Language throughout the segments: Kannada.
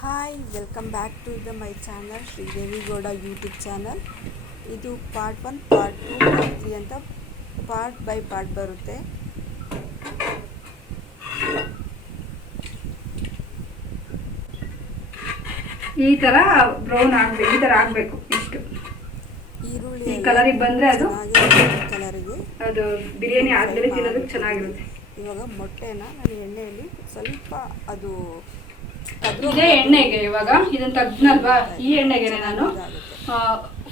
Hi welcome back to the my channel Sridevi Gowda YouTube channel ಇದು part one part two part three ಅಂತ ಪಾರ್ಟ್ ಬೈ ಪಾರ್ಟ್ ಬರುತ್ತೆ. ಈ ತರ ಬ್ರೌನ್ ಆಗಬೇಕು ಈ ತರ ಆಗಬೇಕು ಇಷ್ಟು. ಈರುಳ್ಳಿ ಈ ಕಲರಿಗೆ ಬಂದ್ರೆ ಅದು ಕಲರಿಗೆ ಅದು ಬಿರಿಯಾನಿ ಆದ್ಮೇಲೆ ತಿನ್ನೋದಕ್ಕೆ ಚೆನ್ನಾಗಿರುತ್ತೆ. ಇವಾಗ ಮೊಟ್ಟೆನ ನಾನು ಎಣ್ಣೆಯಲ್ಲಿ ಸ್ವಲ್ಪ ಅದು ಇದೇ ಎಣ್ಣೆಗೆ ಇವಾಗ ಇದನ್ನ ತೆಗ್ದ್ನಲ್ವಾ? ಈ ಎಣ್ಣೆಗೆ ನಾನು.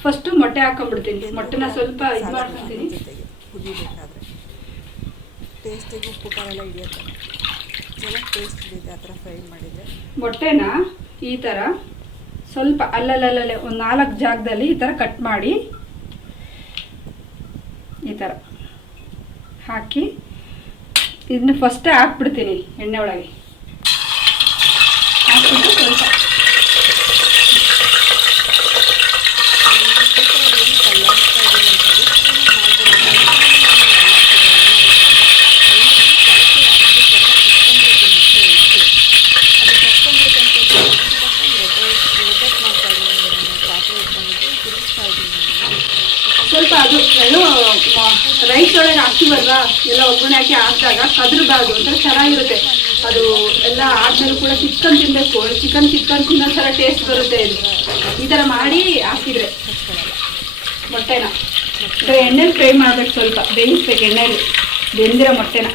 ಫಸ್ಟ್ ಮೊಟ್ಟೆ ಹಾಕೊಂಡ್ಬಿಡ್ತೀನಿ. ಮೊಟ್ಟೆನ ಸ್ವಲ್ಪ ಇದು ಮಾಡ್ಕೊತೀನಿ ಜೊತೆಗೆ ಕುದಿಬೇಕಾದ್ರೆ ಟೇಸ್ಟಿಗೆ ಉಪ್ಪು ಖಾರ ಎಲ್ಲ ಹಿಡಿಯುತ್ತೆ. ಚೆನ್ನಾಗಿ ಟೇಸ್ಟ್ ಹಿಡಿಯುತ್ತೆ ಆ ಥರ ಫ್ರೈ ಮಾಡಿದರೆ. ಮೊಟ್ಟೆನ ಈ ಥರ ಸ್ವಲ್ಪ ಅಲ್ಲಲ್ಲಲ್ಲೇ ಒಂದು ನಾಲ್ಕು ಜಾಗದಲ್ಲಿ ಈ ಥರ ಕಟ್ ಮಾಡಿ ಈ ಥರ ಹಾಕಿ ಇದನ್ನ ಫಸ್ಟೇ ಹಾಕ್ಬಿಡ್ತೀನಿ ಎಣ್ಣೆ ಒಳಗೆ. ಸ್ವಲ್ಪ ಸ್ವಲ್ಪ ಅದು ಏನು ರೈಸ್ ಒಳಗೆ ಹಾಕ್ತೀವಲ್ವಾ? ಎಲ್ಲ ಒಗ್ಗರಣೆ ಹಾಕಿ ಹಾಕಿದಾಗ ಕದ್ರಬಾರ್ದು ಅಂತ ಚೆನ್ನಾಗಿರುತ್ತೆ. ಅದು ಎಲ್ಲ ಆದ್ಮೇಲೆ ಕೂಡ ಚಿಕನ್ ತಿನ್ಬೇಕು. ಚಿಕನ್ ಚಿಕನ್ ತಿನ್ನೋ ಥರ ಟೇಸ್ಟ್ ಬರುತ್ತೆ ಈ ಥರ ಮಾಡಿ ಹಾಕಿದ್ರೆ. ಮೊಟ್ಟೆನ. ಎಣ್ಣೆಲಿ ಫ್ರೈ ಮಾಡ್ಬೇಕು ಸ್ವಲ್ಪ. ಬೇಯಿಸ್ಬೇಕು ಎಣ್ಣೆಲಿ. ಬೆಂದಿರೋ ಮೊಟ್ಟೆನ.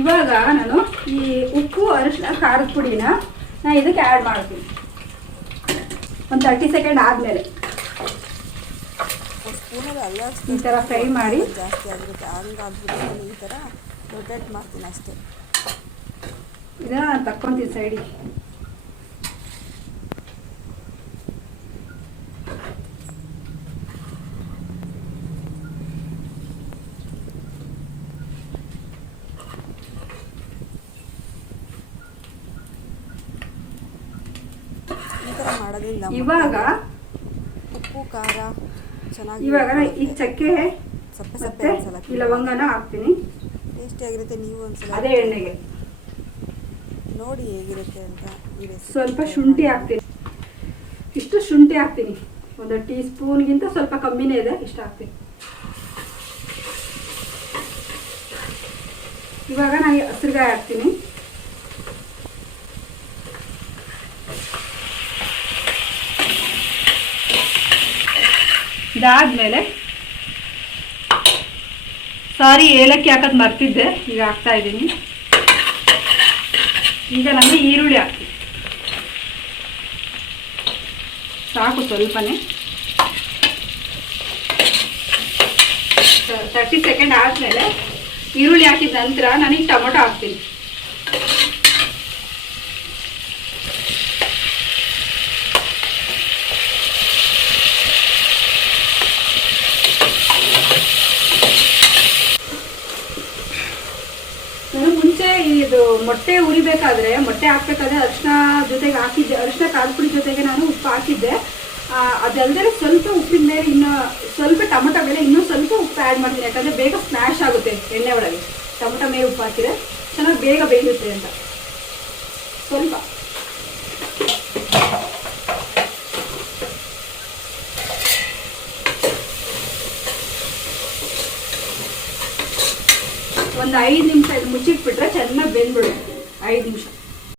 ಇವಾಗ ನಾನು ಈ ಉಪ್ಪು ಅರಿಶಿನ ಖಾರದ ಪುಡಿನ ನಾನು ಇದಕ್ಕೆ ಆ್ಯಡ್ ಮಾಡ್ತೀನಿ. ಒಂದು ತರ್ಟಿ ಸೆಕೆಂಡ್ ಆದಮೇಲೆ. ಈ ಥರ ಫ್ರೈ ಮಾಡಿ. ಜಾಸ್ತಿ ಆಗಿರುತ್ತೆ. ಹಂಗಾಗ್ಬಿಟ್ಟು ಈ ಥರ ರೊಟೇಟ್ ಮಾಡ್ತೀನಿ ಅಷ್ಟೇ. ಇದನ್ನ ನಾನು ತಕ್ಕೊಂತೀನಿ ಸೈಡಿಗೆ ಇವಾಗ ಉಪ್ಪು ಖಾರ. ಚೆನ್ನಾಗಿ ಇವಾಗ ಈ ಚಕ್ಕೆ ಸಪ್ಪೆ ಸಪ್ಪೆ ಅನ್ಸಲ್ಲ ಈ ಲವಂಗನ ಹಾಕ್ತೀನಿ. ಟೇಸ್ಟಿಯಾಗಿರುತ್ತೆ ನೀವು ಒಂದ್ಸಲ ಅದೇ ಎಣ್ಣೆಗೆ. ನೋಡಿ ಹೇಗಿರುತ್ತೆ ಅಂತ ಸ್ವಲ್ಪ ಶುಂಠಿ ಹಾಕ್ತೀನಿ. ಇಷ್ಟು ಶುಂಠಿ ಹಾಕ್ತೀನಿ. ಒಂದು ಟೀ ಸ್ಪೂನ್ಗಿಂತ ಸ್ವಲ್ಪ ಕಮ್ಮಿನೇ ಇದೆ ಇಷ್ಟು ಹಾಕ್ತೀನಿ. ಇವಾಗ ನಾನು ಹಸಿರುಗಾಯಿ ಹಾಕ್ತೀನಿ. ಇದಾದ್ಮೇಲೆ ಸಾರಿ ಏಲಕ್ಕಿ ಹಾಕೋದು ಮರ್ತಿದ್ದೆ, ಈಗ ಹಾಕ್ತಾ ಇದ್ದೀನಿ. ಈಗ ನಾನು ಈರುಳ್ಳಿ ಹಾಕ್ತೀನಿ. ಸಾಕು ಸ್ವಲ್ಪನೇ. ತರ್ಟಿ ಸೆಕೆಂಡ್ ಆದಮೇಲೆ ಈರುಳ್ಳಿ ಹಾಕಿದ ನಂತರ ನನಗೆ ಟೊಮೊಟೊ ಹಾಕ್ತೀನಿ ನಾನು ಮುಂಚೆ ಇದು ಮೊಟ್ಟೆ ಉರಿಬೇಕಾದ್ರೆ ಮೊಟ್ಟೆ ಹಾಕ್ಬೇಕಾದ್ರೆ ಅರಿಶಿನ ಜೊತೆಗೆ ಹಾಕಿದ್ದೆ. ಅರಿಶಿನ ಖಾರದ ಜೊತೆಗೆ ನಾನು ಉಪ್ಪು ಹಾಕಿದ್ದೆ. ಅದಲ್ಲದೆ ಸ್ವಲ್ಪ ಉಪ್ಪಿನ ಮೇಲೆ ಇನ್ನು ಸ್ವಲ್ಪ ಟೊಮೊಟೊ ಮೇಲೆ ಇನ್ನೂ ಸ್ವಲ್ಪ ಉಪ್ಪು ಆ್ಯಡ್ ಮಾಡ್ತೀನಿ. ಯಾಕಂದರೆ ಬೇಗ ಸ್ಮ್ಯಾಶ್ ಆಗುತ್ತೆ ಎಣ್ಣೆ ಒಳಗೆ ಟೊಮೊಟೊ ಮೇಲೆ ಉಪ್ಪು ಹಾಕಿದ್ರೆ ಚೆನ್ನಾಗಿ ಬೇಗ ಬೇಯುತ್ತೆ ಅಂತ. ಸ್ವಲ್ಪ. ಒಂದು ಐದು ನಿಮಿಷ ಇದು ಮುಚ್ಚಿಟ್ಬಿಟ್ರೆ ಚೆನ್ನಾಗಿ ಬೆಂದ್ಬಿಡುತ್ತೆ. ಐದು ನಿಮಿಷ.